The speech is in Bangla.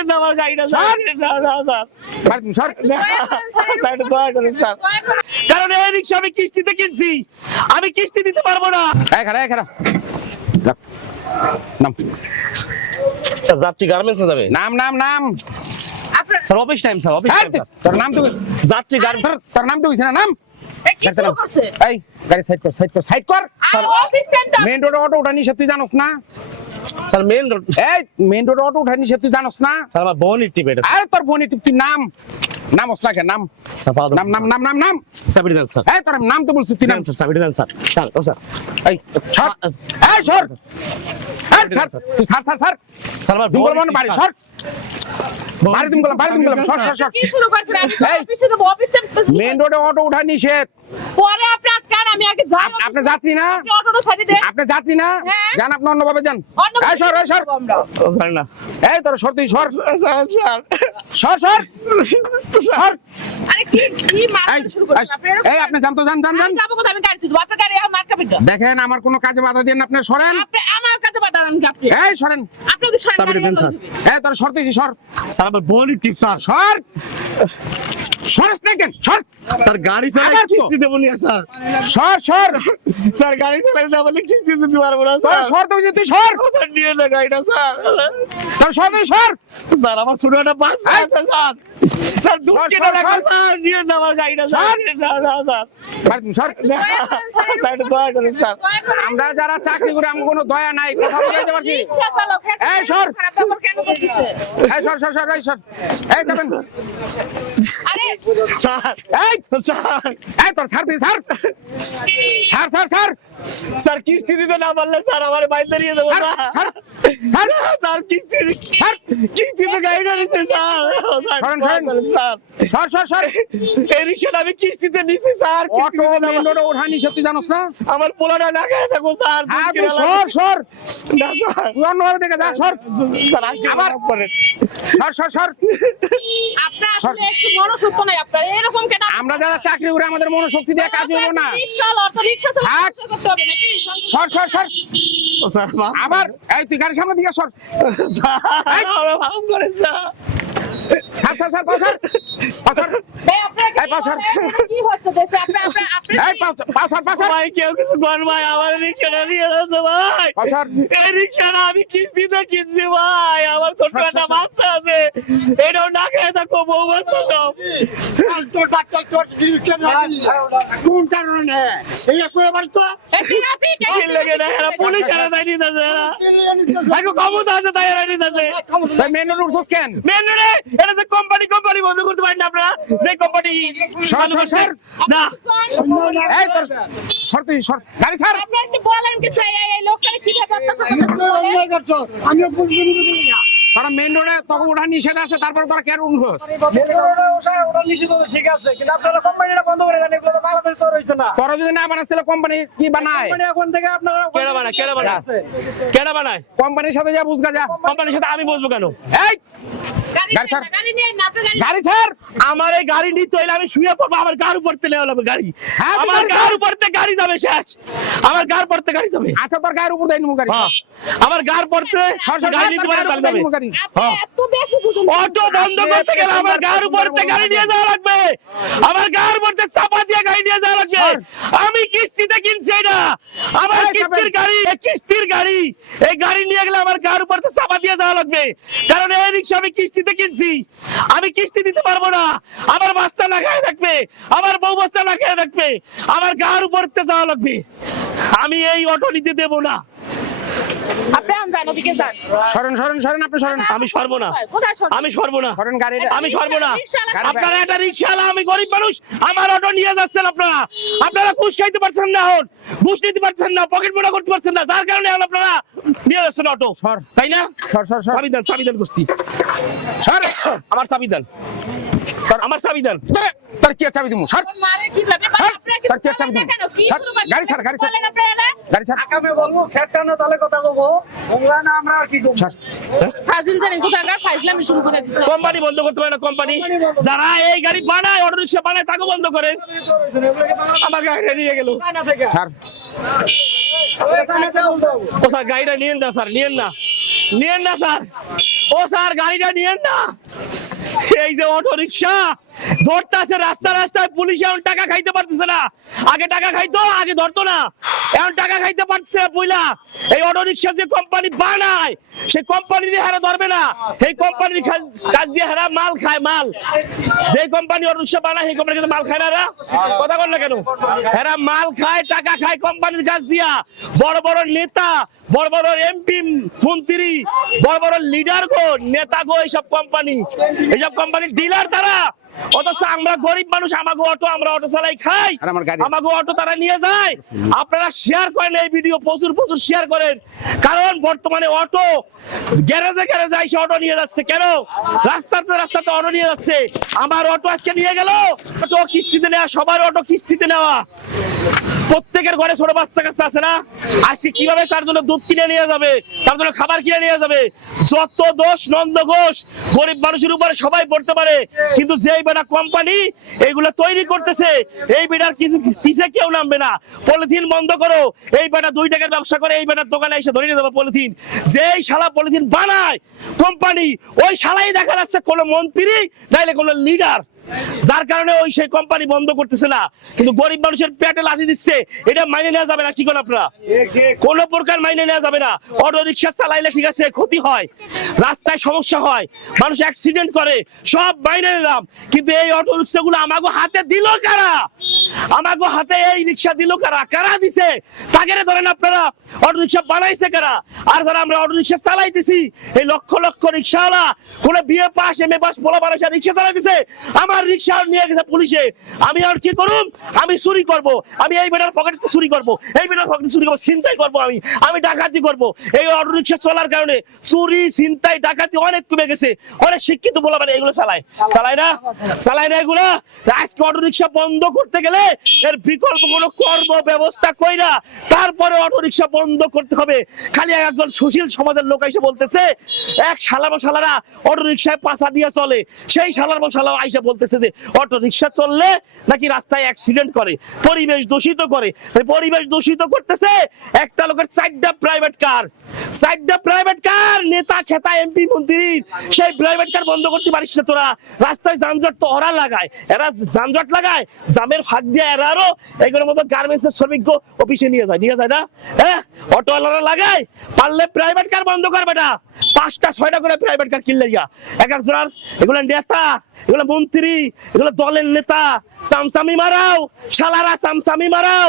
নিয়ে না আমার গাড়িটা স্যার না না স্যার ছাড় তুমি, সর না, স্যার দয়া করুন স্যার। কারণ এই রিক্সা আমি কিস্তিতে কিনছি। আমি কিস্তি দিতে পারব না। এই খারা এই খারা নাম। স্যার যাত্রী গার্মেন্টসে যাবে? নাম নাম নাম। Sir office time sir office time তোর নাম তো যাত্রী গার্মেন্টস তোর নাম তো কইছ না নাম। এই গাড়ি সাইড কর সাইড কর সাইড কর। মেইন রোড অটো উঠানি সে তুই জানোস না? স্যার মেন রোড এই মেইন রোড অটো উঠানি সে তুই জানোস না? স্যার আমার বোন টিপ এটা আরে তোর বোন তুই তুই নাম। নাম ওসলা কে নাম। স্যার নাম নাম নাম নাম নাম। সাবির দেন স্যার। এই তোর নাম তো বলছিস তুই নাম। স্যার সাবির দেন স্যার। স্যার ও স্যার। এই সর। এই সর। তুই সর সর সর। স্যার আমার বোন বাড়ি সর। বাড়ি তুমি বললাম বাড়ি তুমি বললাম সর সর সর। কি শুরু করছেন? আমি তো এই। অফিসে তো অফিস টাইম মেইন রোডে অটো উঠা নিষেধ। পরে আপনি আটকান আমি আগে যাই আপনি যাত্রী না? অটোটা সাইডে দেন। আপনি যাত্রী না। যান আপনি অন্যভাবে যান। এই সর এই সর। স্যার না। এই তোর সর তুই সর। স্যার স্যার সর সর। সর আরে কি কি এই শুরু করছেন? আপনি এই আপনি যান তো যান যান যান। আমি কোথায়? আমি গাড়ি তুলবো আপনার গাড়ি এখন মার্কাবেন দেখেন আমার কোনো কাজে বাধা দিন না, আপনি সরেন। আপনি আমার কাছে বাদান আপনি। এই সরেন। আপনি কি সরেন। এই তোর শর্ত সর। স্যার আমার বলি টিপ স্যার সর। সরস না কেন সর। স্যার গাড়ি চালাই তো। কিস্তি দেবো না স্যার। সর সর। স্যার গাড়ি চালাই না বলে কিস্তি দিতে পারব না স্যার। সর তুই তুই সর। স্যার নিয়ে না গাড়িটা স্যার। তোর সর সর। স্যার আমার ছোট একটা এই। আছে স্যার। স্যার কেনা লাগবে স্যার নিয়ে না আমার গাড়িটা স্যার। না না স্যার। স্যার একটু দয়া করুন স্যার। করে আমরা যারা চাকরি করে আমার কোনো দয়া নাই কথা বুঝাইতে পারছি। এই, সর। এই সর সর সর এই সর। এই যাবেন। আরে স্যার এই স্যার। এই তোর ছাড় তুই ছাড়। ছাড় ছাড় ছাড়। স্যার কিস্তি দিতে না পারলে স্যার আমার বাইরে নিয়ে দেবো স্যার। স্যার কিস্তি। কিস্তি তো স্যার। Sir sir. এই রিক্সাটা আমি কিস্তিতে নিছি স্যার অটো তুই জানোস না? আমার পোলাটা না খেয়ে থাকব স্যার। হ্যাঁ সর সর। না স্যার। তুই অন্যভাবে দেখে যা সর। স্যার আবার। সর সর সর। আপনার আসলে একটু মনোসত্ব নাই আপনার? এরকম কেন আমরা যারা চাকরি করে আমাদের মনোশক্তি দিয়ে কাজ হইব না। অটো। করতে হবে নাকি? সর সর সর। আবার এই তুই গাড়ির সামনে দিকে সর। স্যার আমরা মাফ করেন স্যার। সর সর সর পাও সর পাও সর এই আপনার কি হচ্ছে দেশে? আপনি আপনি আপনি এই পাও পাও সর পাও সর ভাই কেউ কিছু কর ভাই আমার রিক্সাটা নিয়ে যাচ্ছে ভাই। পাও এই রিক্সাটা আমি কিস্তিতে কিনছি ভাই। আমার ছোট্ট একটা। বাচ্চা আছে এটাও না খেয়ে বউ বাচ্চা তো। কোন কারণে এই করে কি লেগে না এরা পুলিশ এরা তাই নিতেছে এরা। এখন ক্ষমতা আছে তাই এরা নিতেছে। তুই মেন রোড উঠছস কেন মেন রোডে এটা যে কোম্পানি কোম্পানি বন্ধ করতে পারেন আপনারা যে কোম্পানি। না। এই তোর সর তুই গাড়ি ছাড়। আপনি একটু বলেন কিছু এই এই লোকটা কি ব্যাপারটা আমিও বুঝবি তারা মেন রোডে তখন ওঠা নিষেধ আছে তারপরে তারা কেন উঠবে? ঠিক আছে কিন্তু আপনারা কোম্পানিটা বন্ধ করে দেন এগুলো বাংলাদেশ তো রয়েছে না। তোরা যদি না বানাস তাহলে কোম্পানি কি বানায়? কোম্পানি এখন থেকে আপনারা কেডা বানায় কেডা বানায়? কেডা বানায়? কোম্পানির সাথে যা বুঝগা যা। কোম্পানির সাথে আমি বুঝব কেন? এই! গাড়ি গাড়ি গাড়ি না গাড়ি গাড়ি আমার এই গাড়ি নিতে হইলে আমি শুয়ে পড়ব আমার গাড়ি। আমার গাড়ি গার ছাড়। উপর তে গাড়ি যাবে শেষ। আমার গার পড়তে গাড়ি যাবে। আচ্ছা তোর গায়ের উপর দেয় গাড়ি। আমার গার পড়তে সর সর গাড়ি গাড়ি নিতে পারে তাহলে যাবে। নিমু গাড়ি। আপনি এত বেশি বুঝুন। অটো বন্ধ করতে গেলে আমার গার উপর গাড়ি নিয়ে যাওয়া লাগবে। আমার গার উপর চাপা দিয়ে গাড়ি নিয়ে যাওয়া লাগবে। আমি কিস্তিতে কিনছি এটা। আমার কিস্তির গাড়ি কিস্তির গাড়ি এই গাড়ি নিয়ে গেলে আমার গার উপর চাপা দিয়ে যাওয়া লাগবে। কারণ এই রিক্সা আমি কিস্তিতে কিনছি। আমি কিস্তি দিতে পারব না। আমার বাচ্চা না খেয়ে থাকবে। আমার বউ বাচ্চা না খেয়ে থাকবে। আমার গার উপর যাওয়া লাগবে। আমি এই অটো নিতে দেবো না। আপনি আন যান ওদিকে যান। সরেন সরেন সরেন আপনি সরেন। আমি সরবো না। আমি সরবো না। আমি সরবো না। আপনারা একটা রিক্সাওয়ালা আমি গরিব মানুষ। আমার অটো নিয়ে যাচ্ছেন আপনারা। আপনারা ঘুষ খাইতে পারছেন না এখন। ঘুষ নিতে পারছেন না পকেট মোটা করতে পারছেন না। যার কারণে আপনারা নিয়ে যাচ্ছেন অটো। তাই না? সর সর সর। সাবিধান সাবিধান করছি। সর। আমার সাবিধান স্যার আমার সাবিধান তোর তোর কি চাবি দিমু? সর। মারে কি লাগে আপনি কি তার কি না ছাড়, গাড়ি ছাড়, গাড়ি ছাড়। গাড়ি ছাড়। বলব খেটটা না তাহলে কথা বলব। তোমরা না আমরা আর কি করব? ছাড় ফাজিল জানেন কোথাকার ফাজলামি শুরু করে দিছে। কোম্পানি বন্ধ করতে পারে না কোম্পানি। যারা এই গাড়ি বানায় অটো রিক্সা বানায় তাকে বন্ধ করে। আমার গাড়িটা নিয়ে গেল। চায়না ও স্যার, গাড়িটা নিয়েন না স্যার, নিয়েন না। নিয়েন না, স্যার। ও স্যার, গাড়িটা নিয়েন না। এই যে অটো রিক্সা ধরতেছে রাস্তা রাস্তায়, পুলিশ এখন টাকা খাইতে পারতেছে না। আগে টাকা খাইতো, আগে ধরতো না। এখন টাকা খাইতে পারতেছে বুঝলা এই অটো রিক্সা যে কোম্পানি বানায়, সেই কোম্পানির হারা ধরবে না। সেই কোম্পানির কাজ- দিয়ে হারা মাল খায়, মাল। যে কোম্পানি অটো রিক্সা বানায়, সেই কোম্পানি মাল খায় না? কথা বল কেন? এরা মাল খায়, টাকা খায় কোম্পানির কাজ দিয়া। বড় বড় নেতা, বড় বড় এমপি, মন্ত্রী, বড় বড় লিডার গো, নেতা গো, এইসব কোম্পানি। এইসব কোম্পানির ডিলার তারা। অথচ আমরা গরিব মানুষ আমাকে অটো আমরা অটো চালাই খাই। আমাকে অটো তারা নিয়ে যায়। আপনারা শেয়ার করেন এই ভিডিও প্রচুর প্রচুর শেয়ার করেন। কারণ বর্তমানে অটো গ্যারেজে গ্যারেজে এসে অটো নিয়ে যাচ্ছে। কেন? রাস্তাতে রাস্তাতে অটো নিয়ে যাচ্ছে। আমার অটো আজকে নিয়ে গেল। অটো কিস্তিতে নেওয়া সবার অটো কিস্তিতে নেওয়া। প্রত্যেকের ঘরে ছোট বাচ্চা কাচ্চা আছে না? আজকে কীভাবে তার জন্য দুধ কিনে নিয়ে যাবে? তার জন্য খাবার কিনে নিয়ে যাবে? যত দোষ নন্দ ঘোষ, গরিব মানুষের উপরে সবাই পড়তে পারে, কিন্তু যেই বেটা কোম্পানি এইগুলো তৈরি করতেছে, এই বেটার কিছু পিছে কেউ নামবে না। পলিথিন বন্ধ করো, এই বেটা দুই টাকার ব্যবসা করে, এই বেটার দোকানে এসে ধরে নিয়ে যাবে পলিথিন। যেই শালা পলিথিন বানায় কোম্পানি ওই শালাই দেখা যাচ্ছে কোনো মন্ত্রী, নাইলে কোনো লিডার যার কারণে ওই সেই কোম্পানি বন্ধ করতেছে না। কিন্তু গরিব মানুষের পেটে লাথি দিচ্ছে, এটা মাইনে নেওয়া যাবে না, কি করেন আপনারা? কোন প্রকার মাইনে নেওয়া যাবে না। অটো রিক্সা চালাইলে ঠিক আছে, ক্ষতি হয়, রাস্তায় সমস্যা হয়, মানুষ অ্যাক্সিডেন্ট করে, সব মাইনে নিলাম। কিন্তু এই অটো রিক্সা গুলো আমাকে হাতে দিল কারা? আমাগো হাতে এই রিক্সা দিল কারা? কারা দিছে? তাকে ধরেন আপনারা অটো রিক্সা বানাইছে কারা? আর যারা আমরা অটো রিক্সা চালাইতেছি। এই লক্ষ লক্ষ রিক্সাওয়ালা কোন বিয়ে পাস, এম এ পাস, পোলা বানাইছে, রিক্সা চালাইতেছে। আমার রিক্সা নিয়ে গেছে পুলিশে। আমি আর কি করুম? আমি চুরি করব। আমি এই বেটার পকেট চুরি করব। এই বেটার পকেট চুরি করব চিন্তাই করব আমি। আমি ডাকাতি করব। এই অটো রিক্সা চলার কারণে চুরি চিন্তাই ডাকাতি অনেক কমে গেছে। অনেক শিক্ষিত বলা মানে এগুলো চালায়। চালায় না? চালায় না এগুলো? আজকে অটো রিক্সা বন্ধ করতে গেলে এর বিকল্প কোনো কর্ম ব্যবস্থা কইরা তারপরে অটো রিক্সা বন্ধ করতে হবে। খালি একজন সুশীল সমাজের লোক এসে বলতেছে, এক শালার শালারা অটো রিক্সায় পাশা দিয়ে চলে। সেই শালার শালা আইসা বলতেছে যে অটো রিক্সা চললে নাকি রাস্তায় অ্যাক্সিডেন্ট করে, পরিবেশ দূষিত করে। পরিবেশ দূষিত করতেছে একটা লোকের চারটা প্রাইভেট কার চারটা প্রাইভেট কার নেতা, খেতা এমপি মন্ত্রীর সেই প্রাইভেট কার বন্ধ করতে পারিস না তোরা। রাস্তায় যানজট তো ওরা লাগায়। এরা যানজট লাগায়, জামের ফাঁক দিয়ে আরও। এগুলোর মতো শ্রমিক অফিসে নিয়ে যায় নিয়ে যায় না? হ্যাঁ অটোওয়ালারা পারলে প্রাইভেট কার বন্ধ কর বেটা। পাঁচটা, ছয়টা করে প্রাইভেট কার কিনলে গিয়া। এক এগুলো নেতা, এগুলো মন্ত্রী, এগুলো দলের নেতা। চামচামি মারাও, শালারা চামচামি মারাও।